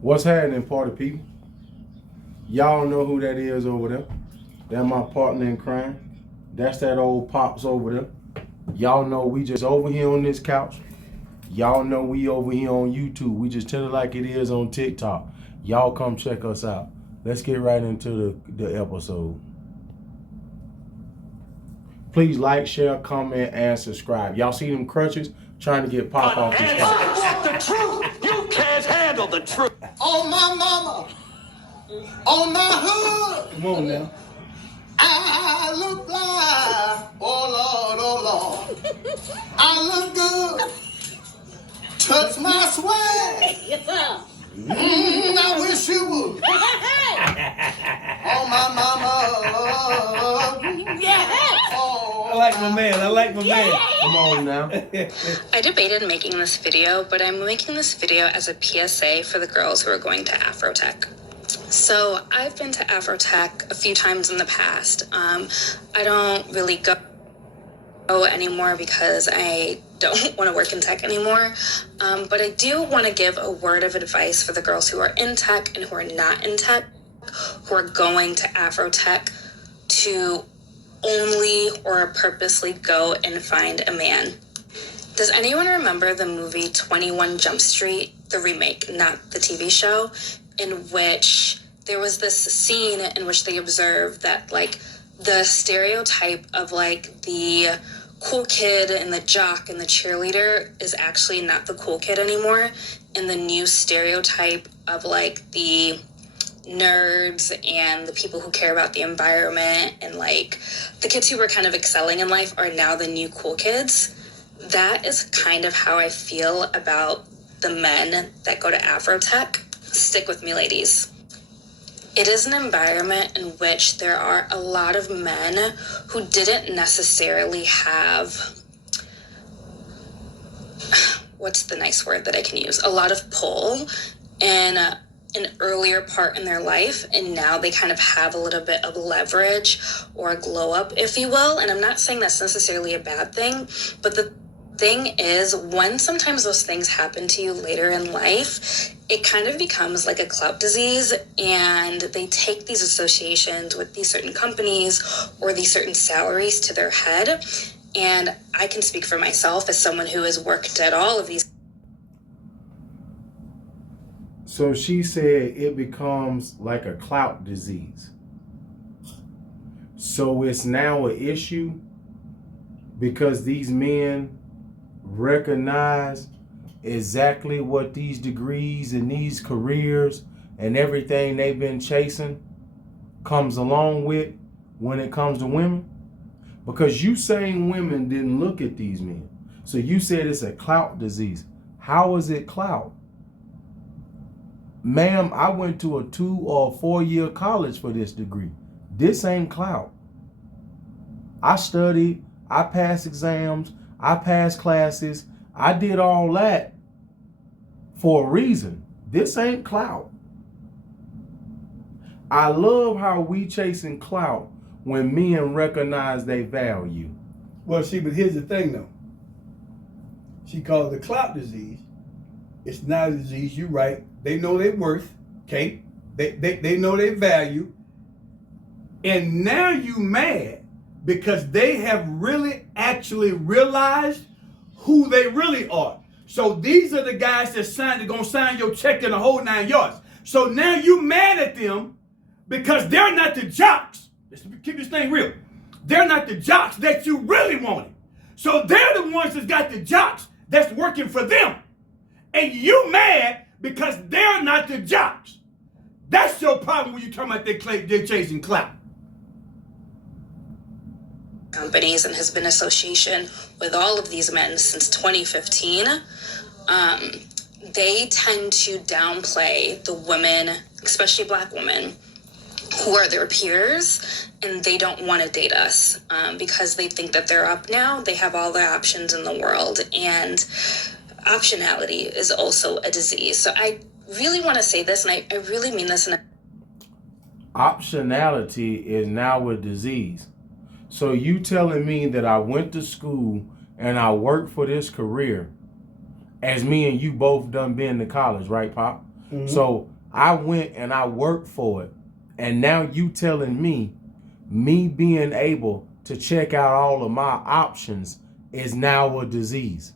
What's happening, party people? Y'all know who that is over there. That's my partner in crime. That's that old Pops over there. Y'all know we just over here on this couch. Y'all know we over here on YouTube. We just tell it like it is on TikTok. Y'all come check us out. Let's get right into the episode. Please like, share, comment, and subscribe. Y'all see them crutches? Trying to get Pop off this couch. I want the truth. You can't handle the truth. On my mama, on my hood, Come on now. I look fly. Oh Lord, I look good. Touch my swag. Yes, sir. I wish you would. On my mama. Yeah. Oh, I like my man. Come on now. I debated making this video, but I'm making this video as a PSA for the girls who are going to Afrotech. So I've been to Afrotech a few times in the past. I don't really go anymore because I don't want to work in tech anymore. But I do want to give a word of advice for the girls who are in tech and who are not in tech, who are going to Afrotech to only or purposely go and find a man. Does anyone remember the movie 21 Jump Street, the remake, not the TV show, in which there was this scene in which they observed that, like, the stereotype of, like, the cool kid and the jock and the cheerleader is actually not the cool kid anymore, and the new stereotype of, like, the nerds and the people who care about the environment and, like, the kids who were kind of excelling in life are now the new cool kids. That is kind of how I feel about the men that go to Afrotech. Stick with me, ladies. It is an environment in which there are a lot of men who didn't necessarily have, what's the nice word that I can use? A lot of pull in an earlier part in their life, and now they kind of have a little bit of leverage or a glow up, if you will. And I'm not saying that's necessarily a bad thing, but the thing is, when sometimes those things happen to you later in life, it kind of becomes like a clout disease, and they take these associations with these certain companies or these certain salaries to their head. And I can speak for myself as someone who has worked at all of these. So she said it becomes like a clout disease. So it's now an issue because these men recognize exactly what these degrees and these careers and everything they've been chasing comes along with when it comes to women. Because you saying women didn't look at these men. So you said it's a clout disease. How is it clout? Ma'am, I went to a 2 or 4 year college for this degree. This ain't clout. I studied, I passed exams, I passed classes, I did all that for a reason. This ain't clout. I love how we chasing clout when men recognize their value. Well, see, but here's the thing, though. She called it a clout disease. It's not a disease. You're right. They know their worth, okay? They know their value. And now you mad because they have really actually realized who they really are. So these are the guys that gonna sign your check in the whole 9 yards. So now you mad at them because they're not the jocks. Let's keep this thing real. They're not the jocks that you really wanted. So they're the ones that's got the jocks that's working for them. And you mad because they're not the jocks. That's your problem when you talking about they're chasing clout. Companies and has been association with all of these men since 2015. They tend to downplay the women, especially Black women, who are their peers, and they don't want to date us because they think that they're up now. They have all the options in the world, and optionality is also a disease. So I really want to say this, and I really mean this. Optionality is now a disease. So you telling me that I went to school and I worked for this career, as me and you both done been to college, right, Pop? So I went and I worked for it. And now you telling me being able to check out all of my options is now a disease.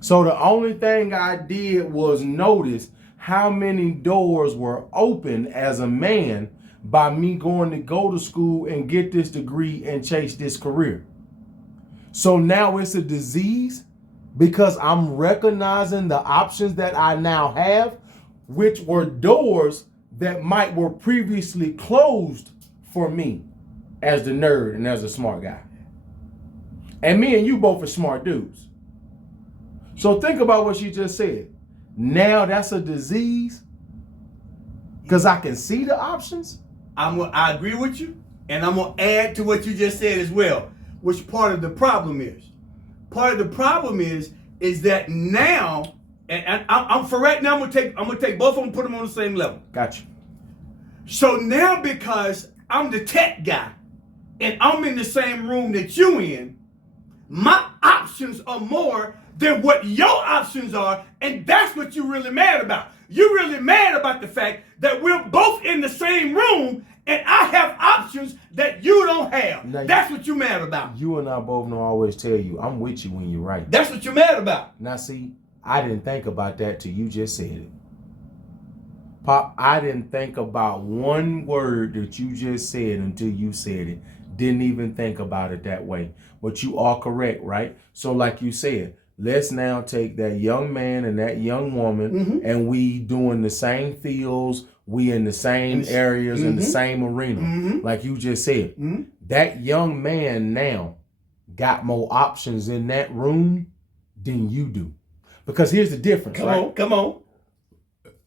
So the only thing I did was notice how many doors were open as a man by me going to go to school and get this degree and chase this career. So now it's a disease because I'm recognizing the options that I now have, which were doors that were previously closed for me as the nerd and as a smart guy. And me and you both are smart dudes. So think about what you just said. Now that's a disease because I can see the options. I agree with you, and I'm gonna add to what you just said as well. Which part of the problem is? Part of the problem is that now, and I'm for right now. I'm gonna take both of them, put them on the same level. Gotcha. So now, because I'm the tech guy, and I'm in the same room that you in, my options are more than what your options are, and that's what you're really mad about. You're really mad about the fact that we're both in the same room and I have options that you don't have. Now, that's what you're mad about. You and I both know I always tell you, I'm with you when you're right. That's what you're mad about. Now see, I didn't think about that till you just said it. Pop, I didn't think about one word that you just said until you said it. Didn't even think about it that way. But you are correct, right? So like you said, let's now take that young man and that young woman and we doing the same fields, we in the same areas, in the same arena. Like you just said. That young man now got more options in that room than you do. Because here's the difference, Come on.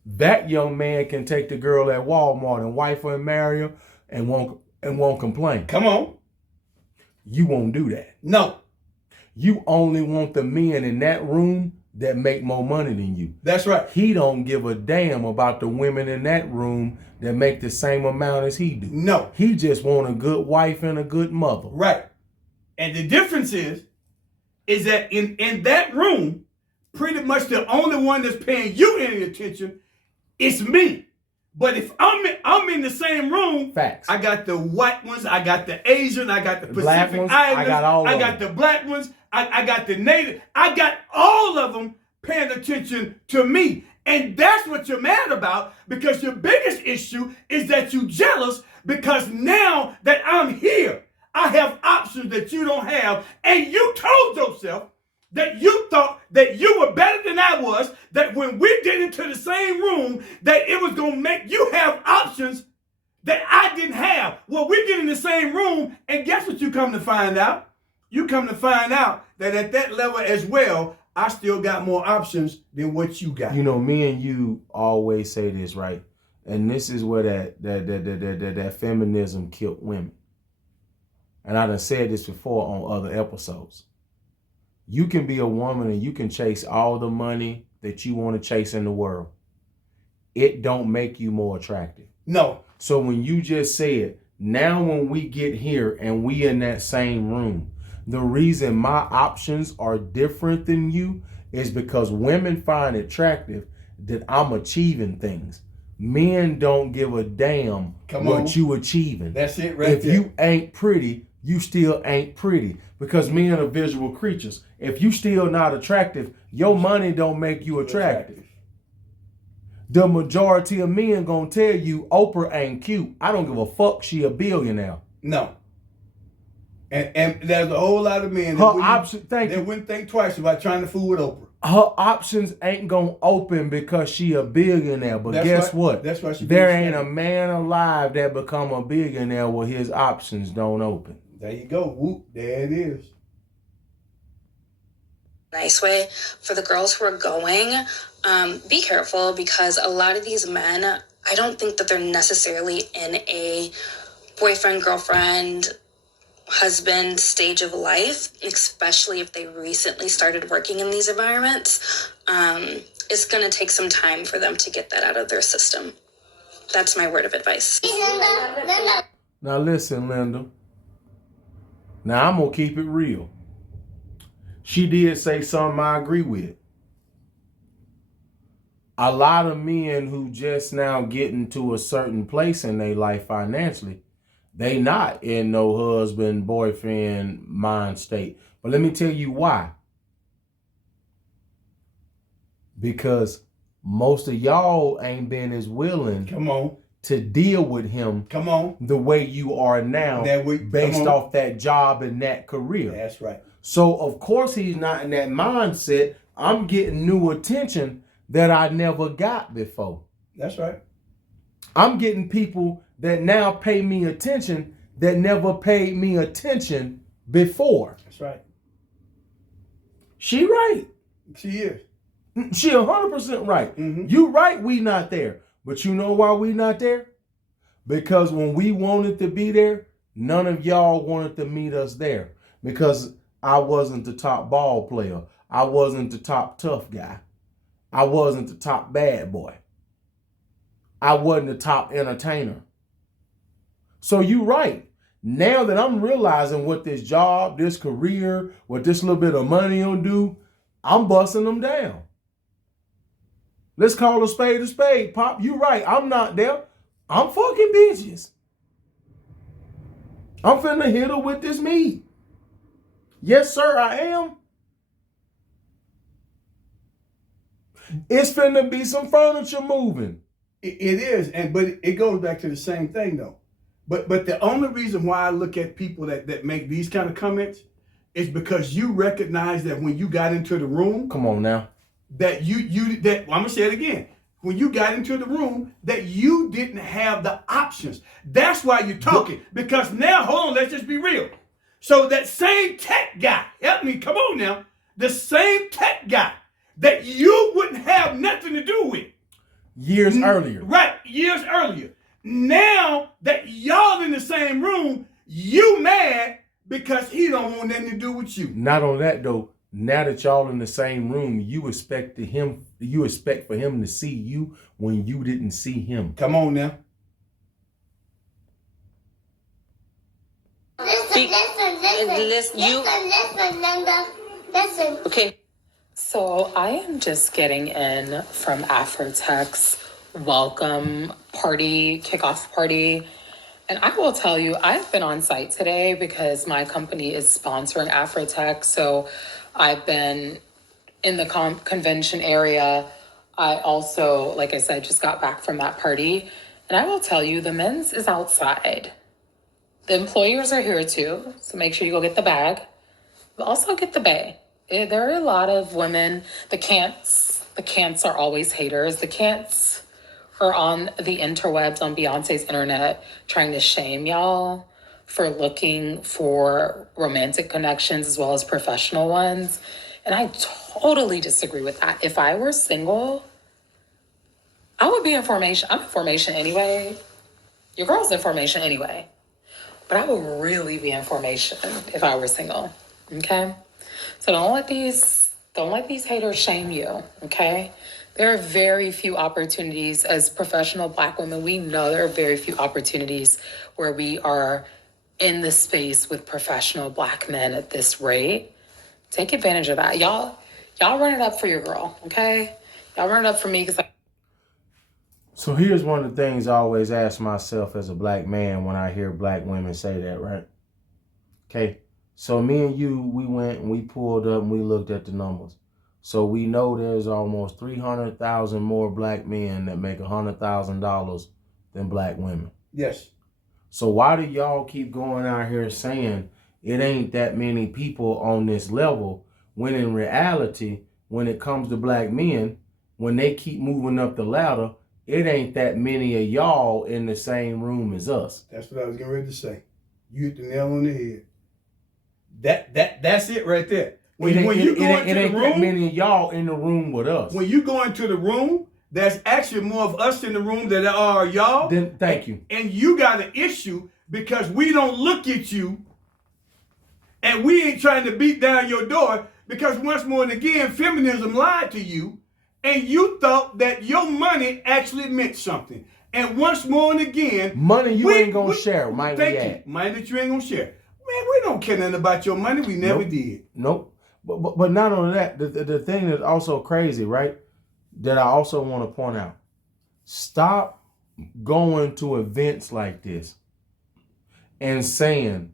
That young man can take the girl at Walmart and wife her and marry her and won't complain. Come on. You won't do that. No. You only want the men in that room that make more money than you. That's right. He don't give a damn about the women in that room that make the same amount as he do. No. He just want a good wife and a good mother. Right. And the difference is that in that room, pretty much the only one that's paying you any attention is me. But if I'm in the same room, facts. I got the white ones, I got the Asian, I got the Pacific black ones, Islanders, I got all I of got them. the black ones, I got the native, I got all of them paying attention to me. And that's what you're mad about, because your biggest issue is that you're jealous because now that I'm here, I have options that you don't have, and you told yourself that you thought that you were better than I was, that when we get into the same room, that it was going to make you have options that I didn't have. Well, we get in the same room, and guess what you come to find out? You come to find out that at that level as well, I still got more options than what you got. You know, me and you always say this, right? And this is where that feminism killed women. And I done said this before on other episodes. You can be a woman and you can chase all the money that you want to chase in the world. It don't make you more attractive. No. So when you just said, now when we get here and we in that same room, the reason my options are different than you is because women find it attractive that I'm achieving things. Men don't give a damn what you achieving. That's it right if there. If you ain't pretty, you still ain't pretty, because men are visual creatures. If you still not attractive, your money don't make you attractive. The majority of men gonna tell you Oprah ain't cute. I don't give a fuck, she a billionaire. No. And there's a whole lot of men that wouldn't think twice about trying to fool with Oprah. Her options ain't gonna open because she a billionaire. But guess what? That's why there ain't a man alive that become a billionaire where his options don't open. There you go. Whoop, there it is. Nice way for the girls who are going, be careful, because a lot of these men, I don't think that they're necessarily in a boyfriend, girlfriend, husband stage of life, especially if they recently started working in these environments. It's going to take some time for them to get that out of their system. That's my word of advice. Now listen, Linda. Now I'm going to keep it real. She did say something I agree with. a lot of men who just now getting to a certain place in their life financially, they not in no husband, boyfriend mind state. But let me tell you why. Because most of y'all ain't been as willing to deal with him the way you are now, based off that job and that career. That's right. So of course he's not in that mindset. I'm getting new attention that I never got before. That's right. I'm getting people that now pay me attention that never paid me attention before. That's right. She right. She is. She 100% right. Mm-hmm. You right, we not there. But you know why we not there? Because when we wanted to be there, none of y'all wanted to meet us there. Because I wasn't the top ball player. I wasn't the top tough guy. I wasn't the top bad boy. I wasn't the top entertainer. So you right. Now that I'm realizing what this job, this career, what this little bit of money will do, I'm busting them down. Let's call a spade, Pop. You right. I'm not there. I'm fucking bitches. I'm finna hit her with this meat. Yes, sir, I am. It's finna be some furniture moving. It is, but it goes back to the same thing though. But the only reason why I look at people that make these kind of comments is because you recognize that when you got into the room. Come on now. That I'm gonna say it again. When you got into the room, that you didn't have the options. That's why you're talking. Because now, hold on, let's just be real. So that same tech guy, help me, come on now. The same tech guy that you wouldn't have nothing to do with. Years earlier. Right, years earlier. Now that y'all in the same room, you mad because he don't want nothing to do with you. Not on that though. Now that y'all in the same room, you expect for him to see you when you didn't see him. Come on now. Listen. Okay. So I am just getting in from Afrotech's welcome party, kickoff party. And I will tell you, I've been on site today because my company is sponsoring Afrotech. So I've been in the convention area. I also, like I said, just got back from that party. And I will tell you, the men's is outside. The employers are here too. So make sure you go get the bag. But also get the bay. There are a lot of women. The cants are always haters. The cants are on the interwebs, on Beyonce's internet, trying to shame y'all for looking for romantic connections as well as professional ones. And I totally disagree with that. If I were single, I would be in formation. I'm in formation anyway. Your girl's in formation anyway. But I would really be in formation if I were single. Okay? So don't let these haters shame you, okay? There are very few opportunities as professional Black women. We know there are very few opportunities where we are in the space with professional Black men at this rate. Take advantage of that. Y'all run it up for your girl, okay? Y'all run it up for me because So here's one of the things I always ask myself as a Black man when I hear Black women say that, right? Okay, so me and you, we went and we pulled up and we looked at the numbers. So we know there's almost 300,000 more Black men that make $100,000 than Black women. Yes. So why do y'all keep going out here saying it ain't that many people on this level when in reality, when it comes to Black men, when they keep moving up the ladder, it ain't that many of y'all in the same room as us. That's what I was getting ready to say. You hit the nail on the head. That's it right there. When you go into the room, that many of y'all in the room with us. When you go into the room, there's actually more of us in the room than there are y'all. Then thank you. And you got an issue because we don't look at you and we ain't trying to beat down your door because once more and again, feminism lied to you and you thought that your money actually meant something. And once more and again, money you ain't gonna share, might we add. Money that you ain't gonna share. Man, we don't care nothing about your money. We never did. Nope. But not only that, the thing that's also crazy, right? that I also want to point out. Stop going to events like this and saying,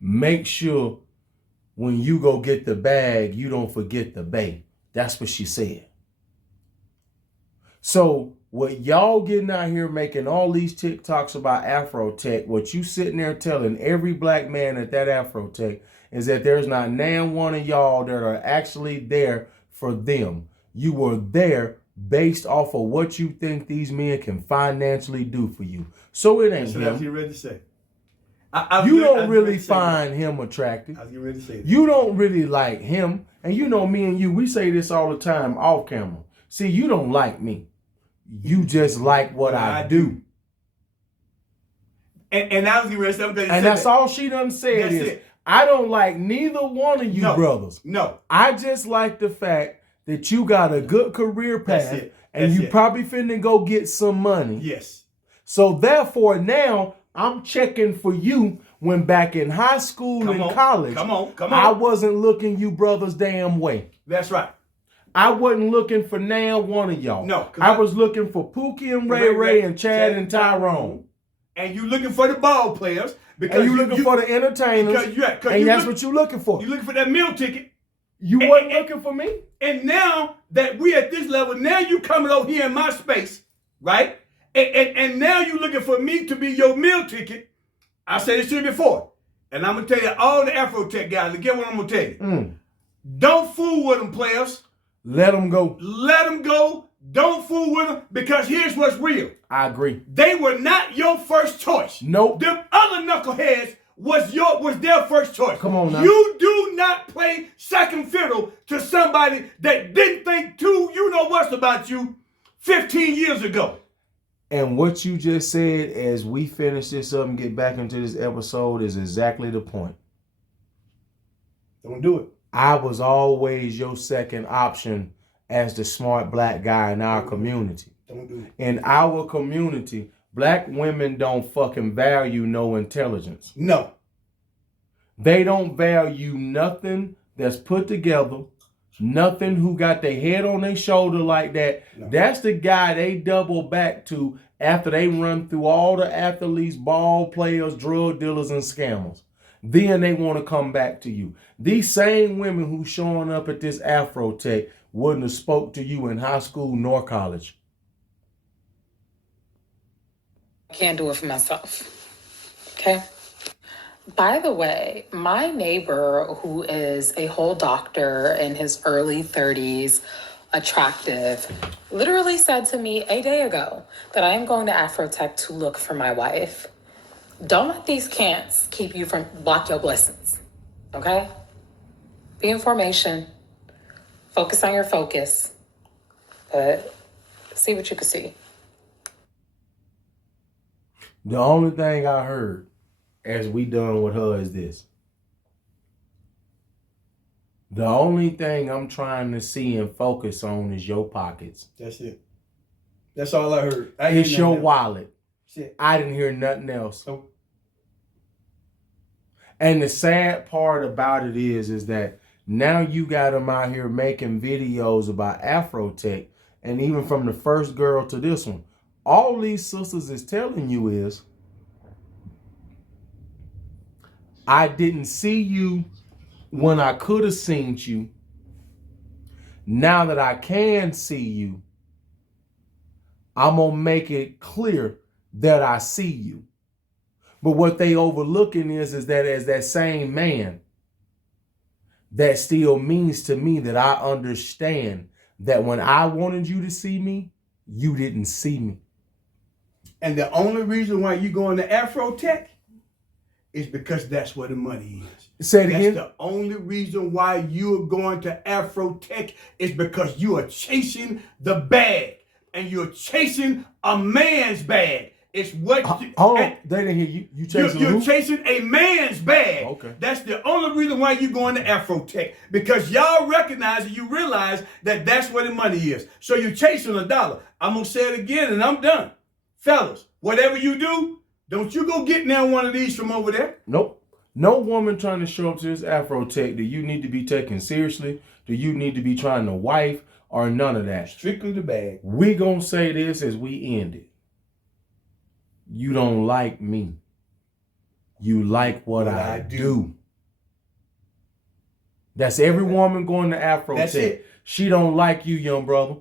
make sure when you go get the bag, you don't forget the bae. That's what she said. So what y'all getting out here making all these TikToks about Afrotech, what you sitting there telling every black man at that Afrotech is that there's not nan one of y'all that are actually there for them. You were there based off of what you think these men can financially do for you. So it ain't That's what I him. was ready to say. You don't really find him attractive. I was getting ready to say that. You don't really like him. And you know me and you, we say this all the time off camera. See, you don't like me. You just like what I do. And I was getting ready to say something. And that's all she done said That's is, it. I don't like neither one of you brothers. No. I just like the fact that you got a good career path and you probably finna go get some money. Yes. So therefore now I'm checking for you when back in high school and college. Come on. I wasn't looking you brothers damn way. That's right. I wasn't looking for now one of y'all. No. I was looking for Pookie and Ray and Chad and Tyrone. And you looking for the ball players. Because and you looking for the entertainers. And that's what you looking for. You looking for that meal ticket. You wasn't looking for me. And now that we at this level, now you coming over here in my space, right? And now you looking for me to be your meal ticket. I said this to you before. And I'm going to tell you, all the Afrotech guys, get what I'm going to tell you. Don't fool with them, players. Let them go. Let them go. Don't fool with them, because here's what's real. I agree. They were not your first choice. Nope. Them other knuckleheads was their first choice. Come on now. You do not play second fiddle to somebody that didn't think you know what's about you 15 years ago. And what you just said as we finish this up and get back into this episode is exactly the point. Don't do it. I was always your second option as the smart black guy in our community. Don't do it. In our community, black women don't fucking value no intelligence. No. They don't value nothing that's put together, nothing who got their head on their shoulder like that. No. That's the guy they double back to after they run through all the athletes, ball players, drug dealers, and scammers. Then they want to come back to you. These same women who showing up at this Afrotech wouldn't have spoke to you in high school nor college. I can't do it for myself. Okay? By the way, my neighbor, who is a whole doctor in his early 30s, attractive, literally said to me a day ago that I am going to Afrotech to look for my wife. Don't let these cants keep you from block your blessings. Okay? Be in formation. Focus on your focus. But see what you can see. The only thing I heard as we done with her is this. The only thing I'm trying to see and focus on is your pockets. That's it. That's all I heard. It's your wallet. Shit. I didn't hear nothing else. Nope. And the sad part about it is that now you got them out here making videos about Afrotech, and even from the first girl to this one, all these sisters is telling you is, I didn't see you when I could have seen you. Now that I can see you, I'm going to make it clear that I see you. But what they overlooking is that as that same man, that still means to me that I understand that when I wanted you to see me, you didn't see me. And the only reason why you going to Afrotech is because that's where the money is. Say it again. That's the only reason why you're going to Afrotech is because you are chasing the bag. And you're chasing a man's bag. It's what you... Hold on. They didn't hear you. You're chasing a man's bag. Okay. That's the only reason why you're going to Afrotech. Because y'all recognize and you realize that that's where the money is. So you're chasing a dollar. I'm going to say it again and I'm done. Fellas, whatever you do, don't you go get now one of these from over there. Nope. No woman trying to show up to this Afrotech do you need to be taken seriously? Do you need to be trying to wife? or none of that. Strictly the bag. We gonna say this as we end it. You don't like me. You like what I do. That's every woman going to Afrotech. That's it. She don't like you, young brother.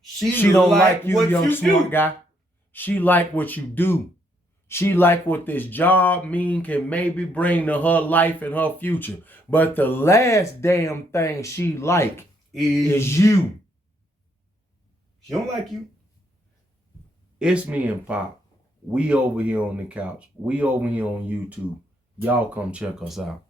She don't like you, young you smart do. guy. She like what you do. She like what this job can maybe bring to her life and her future. But the last damn thing she like is you. She don't like you. It's me and Pop. We over here on the couch. We over here on YouTube. Y'all come check us out.